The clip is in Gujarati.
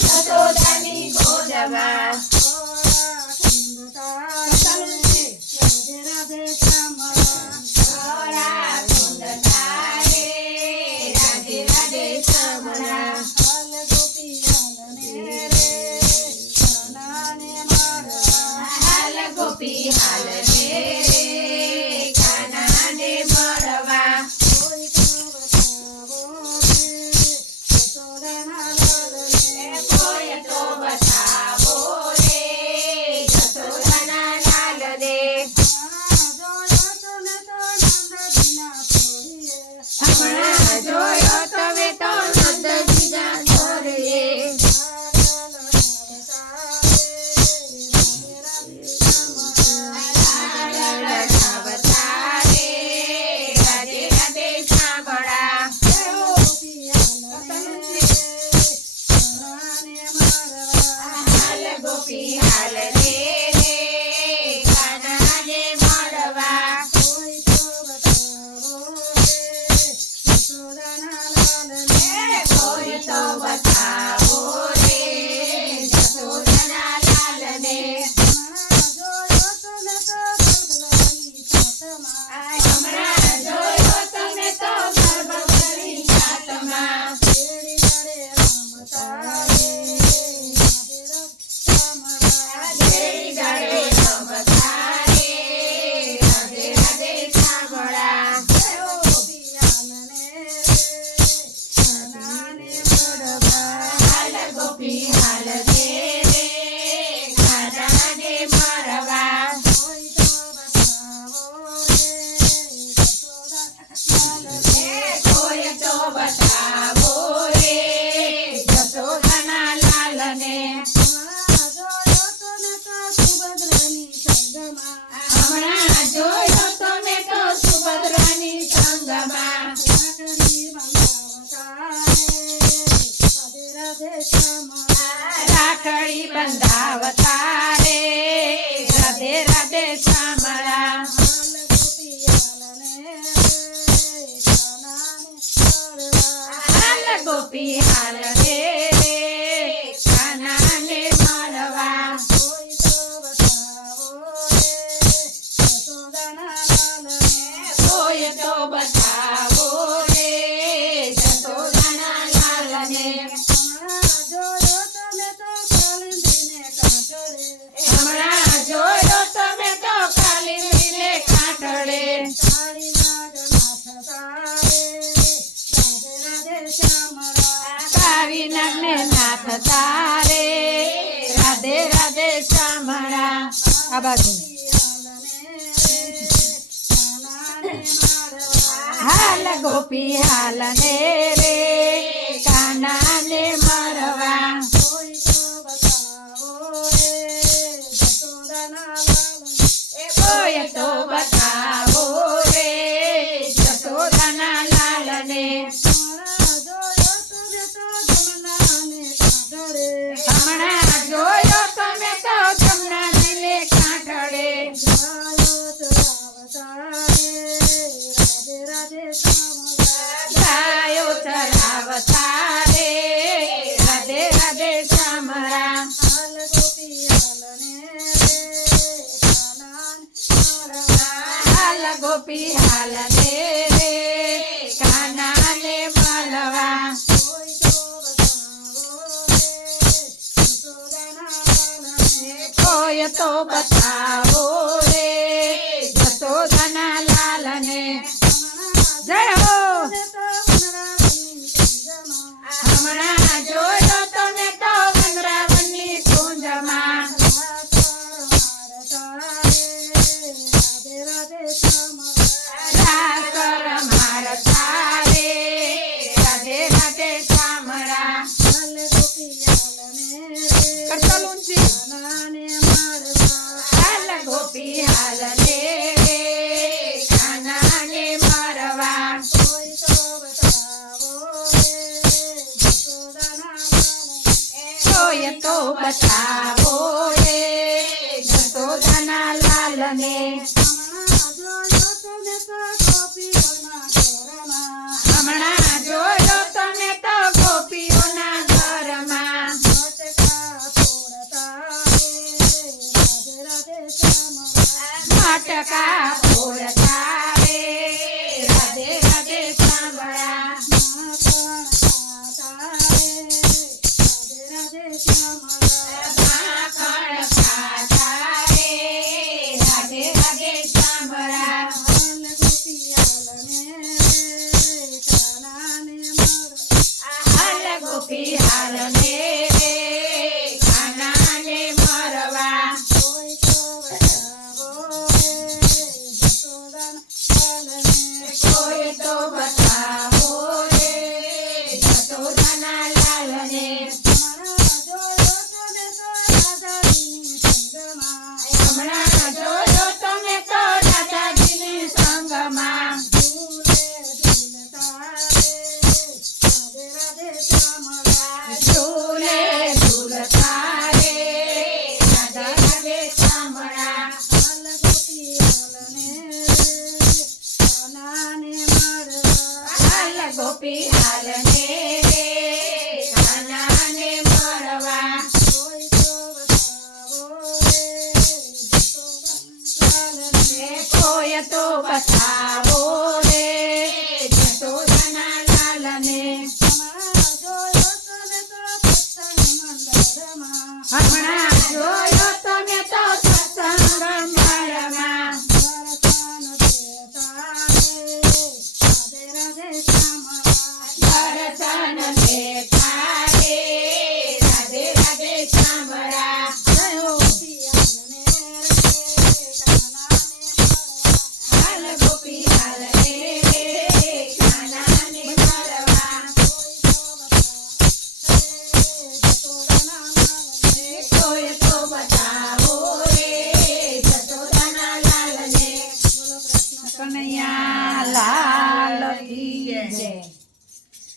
જશોદાની ગોદમાં ગોપી હાલ રે કાનાને મળવા કોઈ તો બતાવો રે જશોદાના લાલને હમણાં જોયો તમે તો નંદજીના ઘરે ગોપી હાલ રે કાનાને મળવા કોઈ તો બતાવો રે જશોદાના લાલને હમણાં જોયો તમે તો ગર્ભવતી જાતમાં ગોપી હાલ રે કાનાને મળવા કોઈ તો બતાવો રે જશોદાના લાલને હમણાં જોયો તમે તો સુભદ્રાની સંગમાં રાખડી બંધાવતા રે રાધે રાધે શામળા હાલ ગોપી હાલ રે કાનાને મળવા કોઈ તો બતાવો રે જશોદાના લાલને હમણાં જોયો તમે તો કાલિંદીને કાંઠળે કાવીનાગને નાથ તારે રાધે રાધે શામળા આ બાજુ હાલ ગોપી હાલ ને રે કાનાને મળવા કોઈ તો બતાવો રે જશોદાના લાલને હમણાં જોયો તમે તો જમનાજીને કાંઠળે ગાયો ચરાવતા રે રાધે રાધે શામળા હાલ ગોપી હાલ રે કાનાને મળવા કોઈ તો બતાવો રે જશોદાના લાલને જય હો હમણાં જોયો તમે તો વનરાવનની કુંજમાં રાકર મારતા રે રાધે રાધે શામળા કરતા લુંચી હાલ ગોપી હાલ રે કાનાને મળવા કોઈ તો બતાવો રે જશોદાના લાલને હમણાં જોયો તમે તો ગોપીઓના ઘરમાં ટકા ફોડતા રે રાધે રાધે સાંભળા માખણ ખાતા રે રાધે રાધે સાંભળા હાલ ગોપી હાલ ને રે કાનાને મરવા કોઈ તો બતાવો રે જશોદાના લાલને હમણાં જોયો તમે તો દાદાજીની સંગમાં ઝૂલે ઝૂલતા રે રાધે રાધે સાંભળા હાલ ગોપી હાલ ને રે કાનાને મરવા કોઈ તો બતાવો રે જશોદાના લાલને હમણાં